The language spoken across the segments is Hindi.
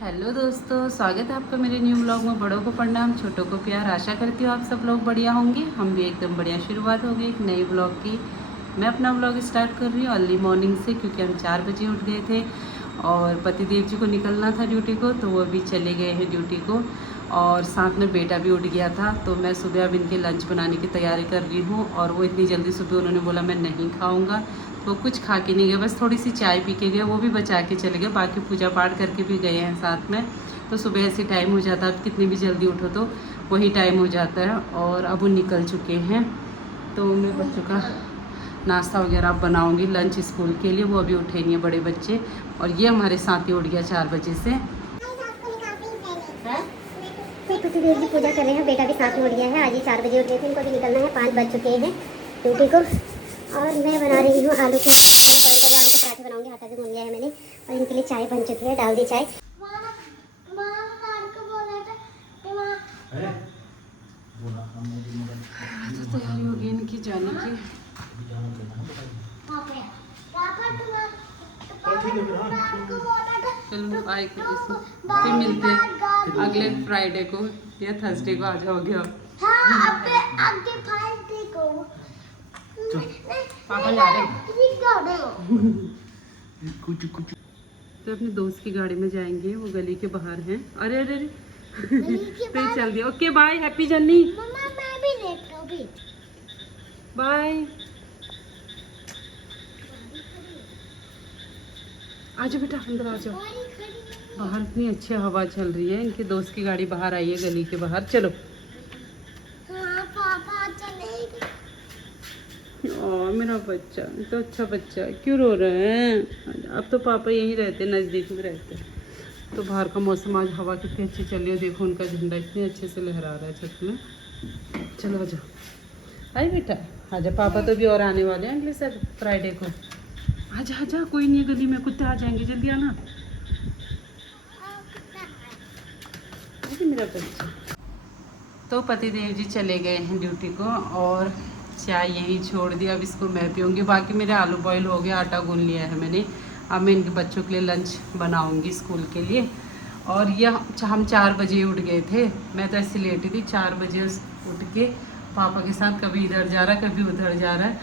हेलो दोस्तों, स्वागत है आपका मेरे न्यू ब्लॉग में। बड़ों को प्रणाम, छोटों को प्यार। आशा करती हूँ आप सब लोग बढ़िया होंगे। हम भी एकदम बढ़िया। शुरुआत हो गई एक नई ब्लॉग की। मैं अपना ब्लॉग स्टार्ट कर रही हूँ अर्ली मॉर्निंग से, क्योंकि हम 4 बजे उठ गए थे और पतिदेव जी को निकलना था ड्यूटी को, तो वो भी चले गए हैं ड्यूटी को। और साथ में बेटा भी उठ गया था, तो मैं सुबह अब इनके लंच बनाने की तैयारी कर रही हूँ। और वो इतनी जल्दी सुबह उन्होंने बोला मैं नहीं खाऊँगा, तो कुछ खा के नहीं गए, बस थोड़ी सी चाय पी के गए, वो भी बचा के चले गए। बाकी पूजा पाठ करके भी गए हैं साथ में। तो सुबह ऐसे टाइम हो जाता है, अब कितनी भी जल्दी उठो तो वही टाइम हो जाता है। और अब वो निकल चुके हैं, तो मैं बच्चों का नाश्ता वगैरह अब बनाऊँगी लंच स्कूल के लिए। वो अभी उठे नहीं है बड़े बच्चे। और ये हमारे साथ ही उठ गया 4 बजे से। पतिदेव जी पूजा कर रहे हैं, बेटा भी साथ में उठ गया है। आज ही 4 बजे उठ गए थे, इनको भी निकलना है, 5 बज चुके हैं ड्यूटी को। और मैं बना रही हूँ आलू के पराठे बनाऊंगी। आटा भी गूंद लिया है मैंने और इनके लिए चाय बन चुकी है, डाल दी चाय। तो तैयारी होगी इनकी जाने की। चलो आए फिर मिलते हैं अगले फ्राइडे को या थर्सडे को। आ जाओगे आप? पापा जा रहे हैं तो अपने दोस्त की गाड़ी में जाएंगे। वो गली के बाहर हैं। अरे अरे अरे फिर चल दिया। Okay bye, happy journey. Bye. आ जाओ बेटा, अंदर आ जाओ। बाहर इतनी अच्छी हवा चल रही है। इनके दोस्त की गाड़ी बाहर आई है गली के बाहर। चलो। ओ मेरा बच्चा तो अच्छा बच्चा है, क्यों रो रहे हैं? अब तो पापा यहीं रहते, नज़दीक में रहते। तो बाहर का मौसम, आज हवा कितनी अच्छी चल रही है। देखो उनका झंडा इतने अच्छे से लहरा रहा है छत में। चलो आ जाओ। आई बेटा आजा, पापा तो भी और आने वाले हैं अगले सर फ्राइडे को। आजा आजा, कोई नहीं, गली में कुत्ते आ जाएंगे, जल्दी आना। मेरा बच्चा। तो पतिदेव जी चले गए हैं ड्यूटी को और चाय यहीं छोड़ दिया। अब इसको मैं पीऊँगी। बाकी मेरे आलू बॉयल हो गया, आटा गूंद लिया है मैंने। अब मैं इनके बच्चों के लिए लंच बनाऊँगी स्कूल के लिए। और यह हम 4 बजे उठ गए थे। मैं तो ऐसे लेटी थी 4 बजे उठ के पापा के साथ, कभी इधर जा रहा कभी उधर जा रहा है।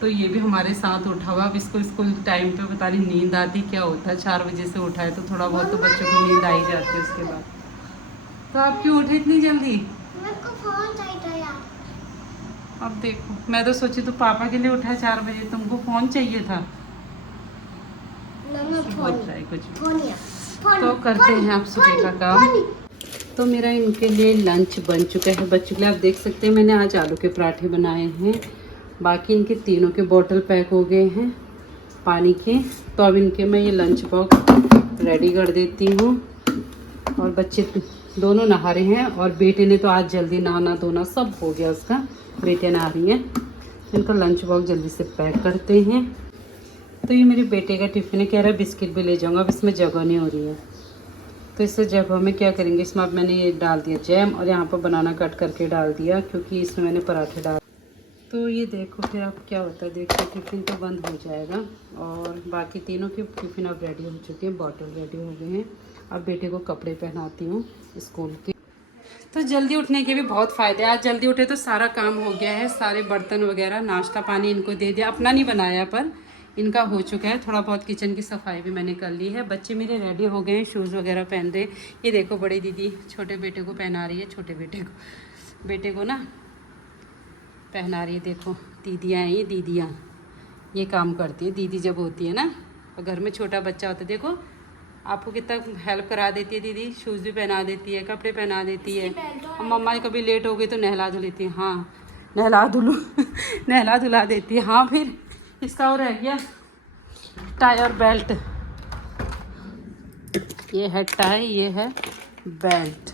तो ये भी हमारे साथ उठा हुआ। अब इसको स्कूल टाइम पे पता नहीं नींद आती क्या होता है। 4 बजे से उठा है तो थोड़ा बहुत तो बच्चों को नींद आ ही जाती है उसके बाद। तो आप क्यों उठे इतनी जल्दी? फोन चाहिए था। अब देखो, मैं तो सोची तो पापा के लिए उठा 4 बजे, तुमको फ़ोन चाहिए था। तो करते हैं आप सुबह का काम। तो मेरा इनके लिए लंच बन चुका है बच्चों के लिए। आप देख सकते हैं मैंने आज आलू के पराठे बनाए हैं। बाकी इनके तीनों के बोतल पैक हो गए हैं पानी के। तो अब इनके मैं ये लंच बॉक्स रेडी कर देती हूँ। और बच्चे दोनों नहा रहे हैं और बेटे ने तो आज जल्दी नहाना धोना सब हो गया उसका। बेटे नहा रही हैं। इनका लंच बॉक्स जल्दी से पैक करते हैं। तो ये मेरे बेटे का टिफ़िन है, कह रहा है बिस्किट भी ले जाऊँगा। अब इसमें जगह नहीं हो रही है, तो इस जगह में क्या करेंगे, इसमें अब मैंने ये डाल दिया जैम और यहाँ पर बनाना कट करके डाल दिया, क्योंकि इसमें मैंने पराठे डाल। तो ये देखो फिर अब क्या होता है। देखो टिफ़िन तो बंद हो जाएगा। और बाकी तीनों के टिफ़िन अब रेडी हो चुके हैं, बॉटल रेडी हो गए हैं। अब बेटे को कपड़े पहनाती हूँ स्कूल के। तो जल्दी उठने के भी बहुत फ़ायदे हैं। आज जल्दी उठे तो सारा काम हो गया है, सारे बर्तन वगैरह नाश्ता पानी इनको दे दिया। अपना नहीं बनाया पर इनका हो चुका है। थोड़ा बहुत किचन की सफाई भी मैंने कर ली है। बच्चे मेरे रेडी हो गए हैं, शूज़ वगैरह पहन रहे। ये देखो बड़ी दीदी छोटे बेटे को पहना रही है। छोटे बेटे को ना पहना रही है। देखो दीदियाँ हैं, ये दीदियाँ ये काम करती है। दीदी जब होती है ना, और घर में छोटा बच्चा होता है, देखो आपको कितना हेल्प करा देती है दीदी। शूज़ भी पहना देती है, कपड़े पहना देती है। और मम्मा कभी लेट हो गई तो नहला धुल लेती है। हाँ नहला धुला देती है। हाँ फिर इसका और रह गया टाई और बेल्ट। ये है टाई, ये है बेल्ट।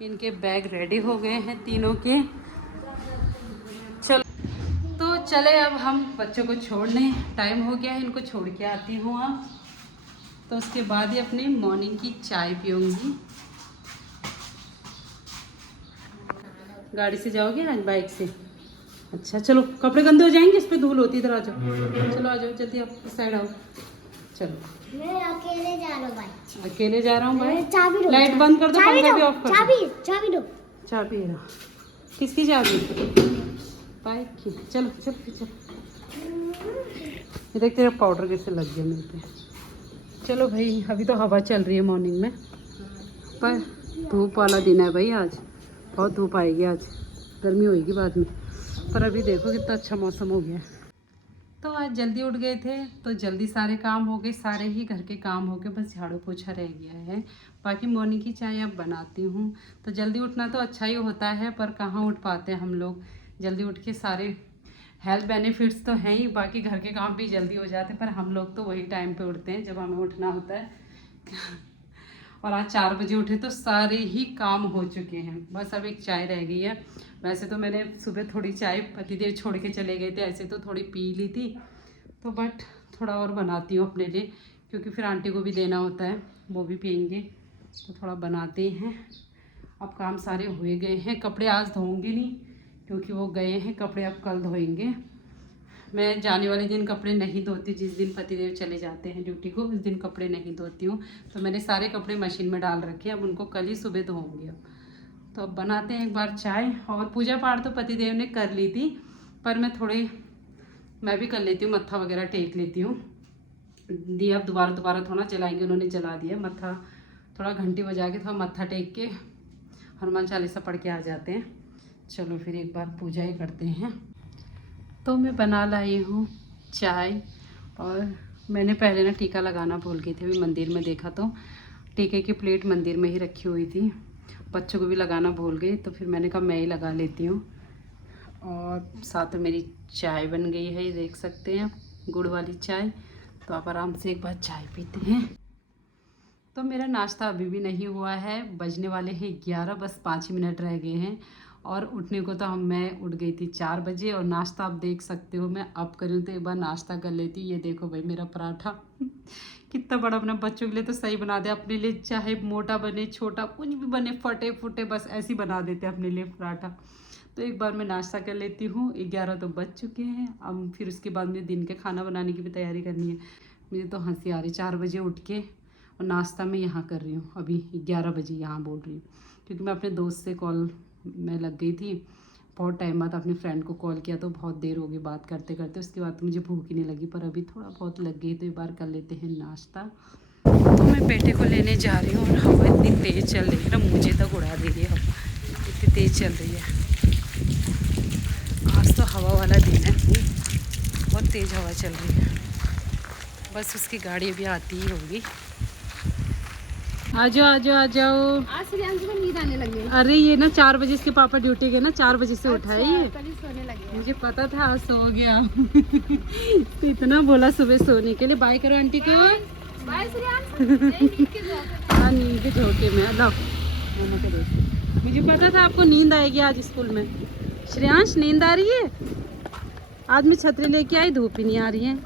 इनके बैग रेडी हो गए हैं तीनों के। चलो तो चले अब हम बच्चों को छोड़ने, टाइम हो गया है, इनको छोड़ के आती हूँ अब। तो उसके बाद ही अपनी मॉर्निंग की चाय पीऊँगी। गाड़ी से जाओगे आज बाइक से? अच्छा चलो, कपड़े गंदे हो जाएंगे, इस पे धूल होती, इधर आ जाओ, चलो आ जाओ जल्दी, आप इस साइड आओ। चलो मैं अकेले जा रहा हूँ भाई। अकेले जा रहा हूँ भाई, चाबी दो, लाइट बंद कर दो, पंखा भी ऑफ कर दो। चाबी दो। चाबी है, किसकी चाबी? बाइक की। चलो चलो चलो, ये देख तेरा पाउडर कैसे लग गया मेरे पे। चलो भाई, अभी तो हवा चल रही है मॉर्निंग में, पर धूप वाला दिन है भाई आज, बहुत धूप आएगी आज, गर्मी होएगी बाद में। पर अभी देखो कितना अच्छा मौसम हो गया। तो आज जल्दी उठ गए थे तो जल्दी सारे काम हो गए, सारे ही घर के काम हो गए, बस झाड़ू पोछा रह गया है। बाकी मॉर्निंग की चाय अब बनाती हूँ। तो जल्दी उठना तो अच्छा ही होता है, पर कहाँ उठ पाते हैं हम लोग। जल्दी उठ के सारे हेल्थ बेनिफिट्स तो हैं ही, बाकी घर के काम भी जल्दी हो जाते हैं, पर हम लोग तो वही टाइम पे उठते हैं जब हमें उठना होता है। और आज 4 बजे उठे तो सारे ही काम हो चुके हैं, बस अब एक चाय रह गई है। वैसे तो मैंने सुबह थोड़ी चाय पतिदेव छोड़ के चले गए थे, ऐसे तो थोड़ी पी ली थी, तो बट थोड़ा और बनाती हूँ अपने लिए, क्योंकि फिर आंटी को भी देना होता है, वो भी पियेंगे, तो थोड़ा बनाते हैं। अब काम सारे हुए गए हैं, कपड़े आज धोऊंगी नहीं क्योंकि वो गए हैं, कपड़े अब कल धोएंगे। मैं जाने वाले दिन कपड़े नहीं धोती, जिस दिन पतिदेव चले जाते हैं ड्यूटी को, उस दिन कपड़े नहीं धोती हूँ। तो मैंने सारे कपड़े मशीन में डाल रखे हैं, अब उनको कल ही सुबह धोऊंगी। अब तो अब बनाते हैं एक बार चाय। और पूजा पाठ तो पतिदेव ने कर ली थी, पर मैं भी कर लेती हूँ, मत्था वगैरह टेक लेती हूँ। दिया अब दोबारा थोड़ा जलाएंगे, उन्होंने जला दिया मत्था, थोड़ा घंटी बजा के थोड़ा मत्था टेक के हनुमान चालीसा पढ़ के आ जाते हैं। चलो फिर एक बार पूजा ही करते हैं। तो मैं बना लाई हूँ चाय, और मैंने पहले ना टीका लगाना भूल गई थी, अभी मंदिर में देखा तो टीके की प्लेट मंदिर में ही रखी हुई थी, बच्चों को भी लगाना भूल गई, तो फिर मैंने कहा मैं ही लगा लेती हूँ। और साथ में मेरी चाय बन गई है, ये देख सकते हैं, गुड़ वाली चाय। तो आप आराम से एक बार चाय पीते हैं। तो मेरा नाश्ता अभी भी नहीं हुआ है, बजने वाले हैं 11, बस 5 मिनट रह गए हैं। और उठने को तो मैं उठ गई थी 4 बजे, और नाश्ता आप देख सकते हो मैं अब करूँ तो एक बार नाश्ता कर लेती हूँ। ये देखो भाई मेरा पराठा कितना बड़ा बना, बच्चों के लिए तो सही बना दे, अपने लिए चाहे मोटा बने छोटा कुछ भी बने, फटे फुटे बस ऐसे ही बना देते हैं अपने लिए पराठा। तो एक बार मैं नाश्ता कर लेती हूँ, 11 तो बज चुके हैं। अब फिर उसके बाद मुझे दिन के खाना बनाने की भी तैयारी करनी है। मुझे तो हंसी आ रही, 4 बजे उठ के और नाश्ता मैं यहाँ कर रही हूँ, अभी 11 बजे यहाँ बोल रही हूँ, क्योंकि मैं अपने दोस्त से कॉल में लग गई थी। बहुत टाइम बाद अपनी फ्रेंड को कॉल किया, तो बहुत देर हो गई बात करते करते, उसके बाद तो मुझे भूख ही नहीं लगी, पर अभी थोड़ा बहुत लग गई, तो एक बार कर लेते हैं नाश्ता। तो मैं बेटे को लेने जा रही हूँ, और हवा इतनी तेज़ चल रही है ना, मुझे तक उड़ा दे रही है हवा, इतनी तेज़ चल रही है। आज तो हवा वाला दिन है, बहुत तेज़ हवा चल रही है, बस उसकी गाड़ी अभी आती ही होगी। आ जाओ आ जाओ आ जाओ। आज श्रेयांश को नींद आने लग गई। अरे ये ना 4 बजे इसके पापा ड्यूटी गए ना, 4 बजे से उठा है ये, तभी सोने लगे। मुझे पता था आज सो गया तो इतना बोला सुबह सोने के लिए। बाय करो आंटी को। बाय श्रेयांश। हाँ नींद के झोंके में लो मामा के दोस्त, मुझे पता था आपको नींद आएगी आज स्कूल में। श्रेयांश नींद आ रही है? आज मैं छतरी लेके आई, धूप ही नहीं आ रही है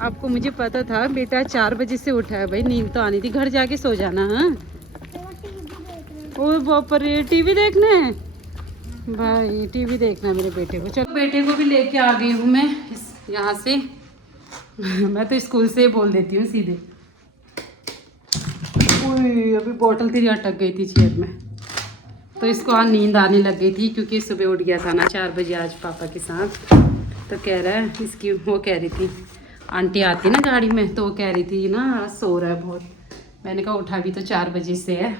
आपको, मुझे पता था बेटा 4 बजे से उठा है भाई, नींद तो आनी थी, घर जाके सो जाना। हाँ ओ बाप रे, टीवी देखना है भाई, टीवी देखना है मेरे बेटे को। चलो बेटे को भी लेके आ गई हूँ मैं यहाँ से मैं तो स्कूल से बोल देती हूँ सीधे। ओए अभी बोतल तेरी अटक गई थी चेयर में, तो इसको आज नींद आने लग गई थी, क्योंकि सुबह उठ गया था ना 4 बजे आज पापा के साथ। तो कह रहा है इसकी, वो कह रही थी आंटी आती ना गाड़ी में, तो वो कह रही थी ना सो रहा है बहुत। मैंने कहा उठा भी तो 4 बजे से है,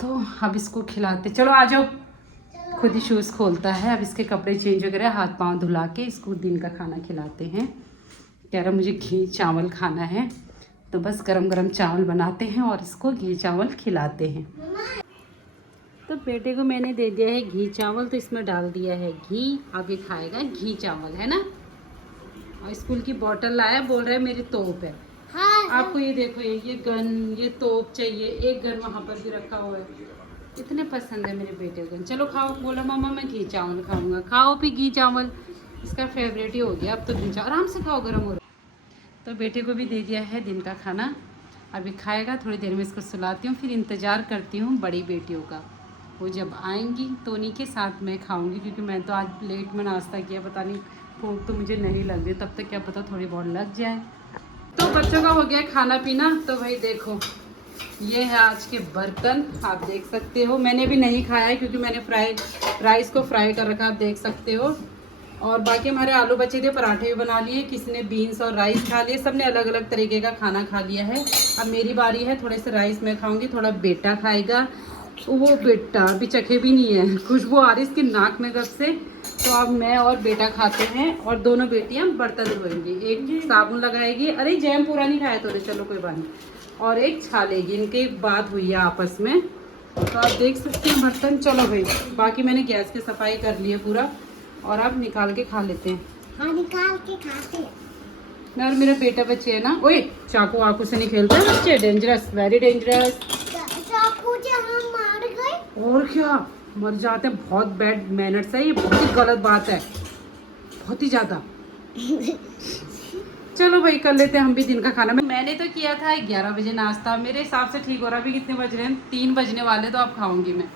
तो अब इसको खिलाते। चलो आ जाओ, खुद ही शूज़ खोलता है। अब इसके कपड़े चेंज वगैरह हाथ पाँव धुला के इसको दिन का खाना खिलाते हैं। कह रहा मुझे घी चावल खाना है, तो बस गरम गरम चावल बनाते हैं और इसको घी चावल खिलाते हैं। तो बेटे को मैंने दे दिया है घी चावल, तो इसमें डाल दिया है घी, आगे खाएगा घी चावल, है ना। और स्कूल की बोतल लाया, बोल रहा है मेरी तोप है। हाँ, आपको ये देखो, ये गन, ये तोप चाहिए, एक गन वहाँ पर भी रखा हुआ है, इतने पसंद है मेरे बेटे को। चलो खाओ, बोला मम्मा मैं घी चावल खाऊंगा, खाओ भी घी चावल, इसका फेवरेट ही हो गया अब तो घी चावल। आराम से खाओ, गर्म हो रहा। तो बेटे को भी दे दिया है दिन का खाना, अभी खाएगा, थोड़ी देर में इसको सुलाती हूँ, फिर इंतज़ार करती हूँ बड़ी बेटियों का। वो जब आएंगी तो उन्हीं के साथ मैं खाऊंगी, क्योंकि मैं तो आज लेट में नाश्ता किया, पता नहीं भूख तो मुझे नहीं लग रही, तब तक क्या पता थोड़ी बहुत लग जाए। तो बच्चों का हो गया खाना पीना। तो भाई देखो ये है आज के बर्तन, आप देख सकते हो। मैंने भी नहीं खाया है क्योंकि मैंने राइस को फ्राई कर रखा, आप देख सकते हो। और बाकी हमारे आलू बचे थे, पराठे भी बना लिए, किसी ने बीन्स और राइस खा लिए, सब ने अलग अलग तरीके का खाना खा लिया है। अब मेरी बारी है, थोड़े से राइस मैं खाऊंगी, थोड़ा बेटा खाएगा। वो बेटा अभी चखे भी नहीं है, खुशबू आ रही इसकी नाक में कब से। तो अब मैं और बेटा खाते हैं और दोनों बेटियां बर्तन धोएंगी, एक साबुन लगाएगी, अरे जैम पूरा नहीं खाया तो चलो कोई बात नहीं, और एक छालेगी। इनकी बात हुई है आपस में। तो आप देख सकते हैं बर्तन। चलो भाई बाकी मैंने गैस की सफाई कर ली है पूरा, और अब निकाल के खा लेते हैं। हाँ निकाल के खाते हैं। मैं और मेरा बेटा बच्चे है ना, ओए चाकू वाकू से नहीं खेलते हैं बच्चे, डेंजरस, वेरी डेंजरस। चाकू से हम मार गए। और क्या मर जाते हैं, बहुत बैड मैनर्स है ये, बहुत ही गलत बात है, बहुत ही ज़्यादा। चलो भाई कर लेते हैं हम भी दिन का खाना। मैंने तो किया था 11 बजे नाश्ता, मेरे हिसाब से ठीक हो रहा है। अभी कितने बज रहे हैं, 3 बजने वाले, तो अब खाऊंगी मैं।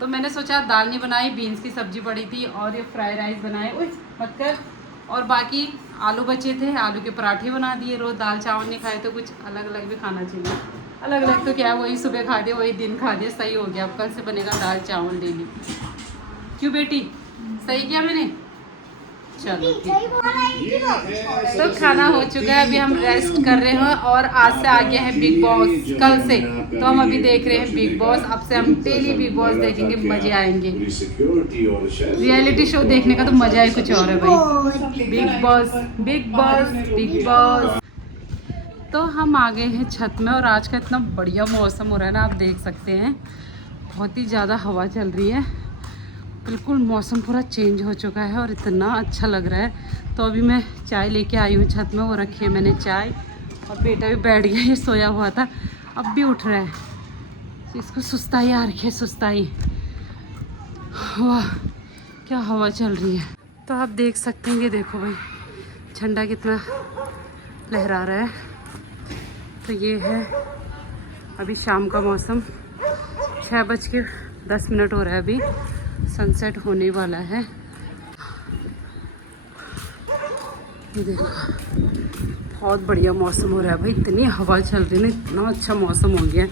तो मैंने सोचा दाल नहीं बनाई, बीन्स की सब्जी पड़ी थी और ये फ्राई राइस बनाए, ओए मत कर। और बाकी आलू बचे थे, आलू के पराठे बना दिए। रोज़ दाल चावल नहीं खाए तो कुछ अलग अलग भी खाना चाहिए। अलग अलग तो क्या है, वही सुबह खा दिए वही दिन खा दिए, सही हो गया। अब कल से बनेगा दाल चावल डेली। क्यों बेटी, सही किया मैंने? चलो ठीक। तो खाना हो चुका है, अभी हम रेस्ट कर रहे हैं। और आज से आ गया है बिग बॉस, कल से। तो हम अभी देख रहे हैं बिग बॉस, अब से हम डेली बिग बॉस देखेंगे, मजे आएंगे। रियलिटी शो देखने का तो मजा ही कुछ और है भाई। Big boss big boss big boss. तो हम आ गए हैं छत में, और आज का इतना बढ़िया मौसम हो रहा है ना, आप देख सकते हैं। बहुत ही ज़्यादा हवा चल रही है, बिल्कुल मौसम पूरा चेंज हो चुका है और इतना अच्छा लग रहा है। तो अभी मैं चाय लेके आई हूँ छत में, वो रखी है मैंने चाय, और बेटा भी बैठ गया, ये सोया हुआ था, अब भी उठ रहा है। इसको सुस्ताई आ रही है, सुस्ताई। वाह क्या हवा चल रही है। तो आप देख सकते हैं, ये देखो भाई झंडा कितना लहरा रहा है। तो ये है अभी शाम का मौसम, 6:10 हो रहा है, अभी सनसेट होने वाला है। ये देखो बहुत बढ़िया मौसम हो रहा है भाई, इतनी हवा चल रही है ना, इतना अच्छा मौसम हो गया।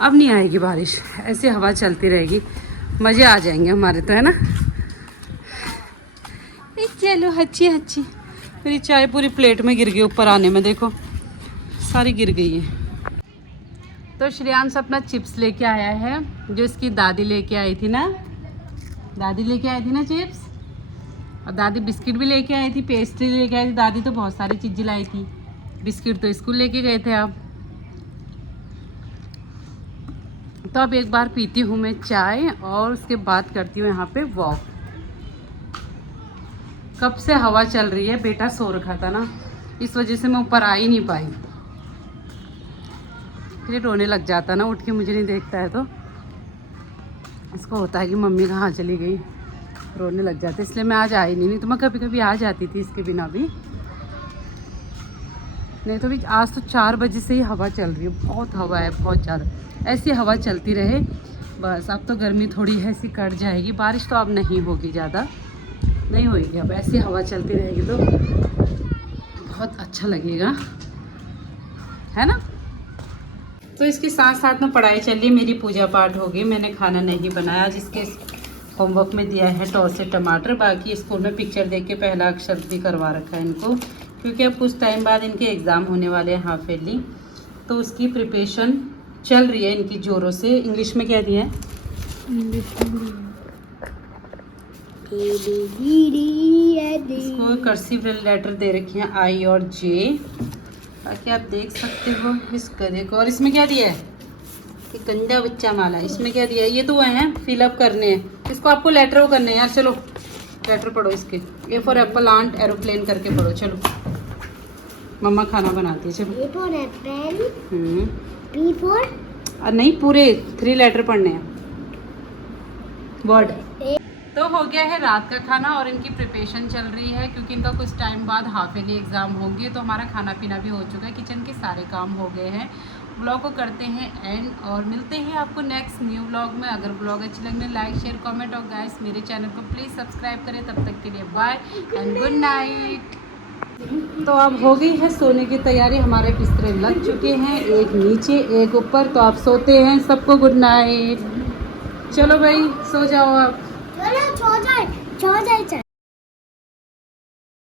अब नहीं आएगी बारिश, ऐसी हवा चलती रहेगी, मज़े आ जाएंगे हमारे तो, है ना। चलो हच्ची हच्ची, मेरी चाय पूरी प्लेट में गिर गई, ऊपर आने में देखो सारी गिर गई है। तो श्रेयांश अपना चिप्स लेके आया है, जो इसकी दादी लेके आई थी ना, दादी लेके आई थी ना चिप्स, और दादी बिस्किट भी लेके आई थी, पेस्ट्री लेके आई थी। दादी तो बहुत सारी चीज़ें लाई थी, बिस्किट तो स्कूल लेके गए थे आप। तो अब एक बार पीती हूँ मैं चाय, और उसके बाद करती हूँ यहाँ पे वॉक। कब से हवा चल रही है, बेटा सो रखा था ना, इस वजह से मैं ऊपर आ ही नहीं पाई। फिर रोने लग जाता ना, उठ के मुझे नहीं देखता है तो इसको होता है कि मम्मी कहाँ चली गई, रोने लग जाते, इसलिए मैं आज आई नहीं तो मैं कभी कभी आ जाती थी इसके बिना भी। नहीं तो भी आज तो 4 बजे से ही हवा चल रही है, बहुत हवा है, बहुत ज़्यादा। ऐसी हवा चलती रहे बस। अब तो गर्मी थोड़ी ऐसी कट जाएगी, बारिश तो अब नहीं होगी, ज़्यादा नहीं होगी, अब ऐसी हवा चलती रहेगी तो बहुत अच्छा लगेगा, है ना। तो इसके साथ साथ में पढ़ाई चल रही, मेरी पूजा पाठ हो गई, मैंने खाना नहीं बनाया। जिसके होमवर्क में दिया है टॉस से टमाटर, बाकी स्कूल में पिक्चर देख के पहला अक्षर भी करवा रखा है इनको, क्योंकि अब कुछ टाइम बाद इनके एग्ज़ाम होने वाले हैं हाफ ईयरली, तो उसकी प्रिपरेशन चल रही है इनकी ज़ोरों से। इंग्लिश में क्या दिया है, इसको कर्सिव लेटर दे रखी हैं आई और जे, ताकि आप देख सकते हो इस गधे को। और इसमें क्या दिया है, कि गंदा बच्चा माला, इसमें क्या दिया है, ये तो वह हैं फिलअप करने हैं, इसको आपको लेटर वो करने हैं यार। चलो लेटर पढ़ो इसके, A for apple ant aeroplane करके पढ़ो। चलो मम्मा खाना बनाती है, चलो। A for apple, B for, नहीं पूरे 3 लेटर पढ़ने हैं, वर्ड। तो हो गया है रात का खाना और इनकी प्रिपरेशन चल रही है क्योंकि इनका कुछ टाइम बाद हाफ ईयरली एग्ज़ाम होंगे। तो हमारा खाना पीना भी हो चुका है, किचन के सारे काम हो गए हैं। व्लॉग को करते हैं एंड और मिलते हैं आपको नेक्स्ट न्यू व्लॉग में। अगर व्लॉग अच्छे लगने लाइक शेयर कमेंट और गाइस मेरे चैनल को प्लीज़ सब्सक्राइब करें। तब तक के लिए बाय एंड गुड नाइट। तो अब हो गई है सोने की तैयारी, हमारे बिस्तरे लग चुके हैं, एक नीचे एक ऊपर। तो आप सोते हैं, सबको गुड नाइट। चलो भाई सो जाओ आप। चलो, सो जाए।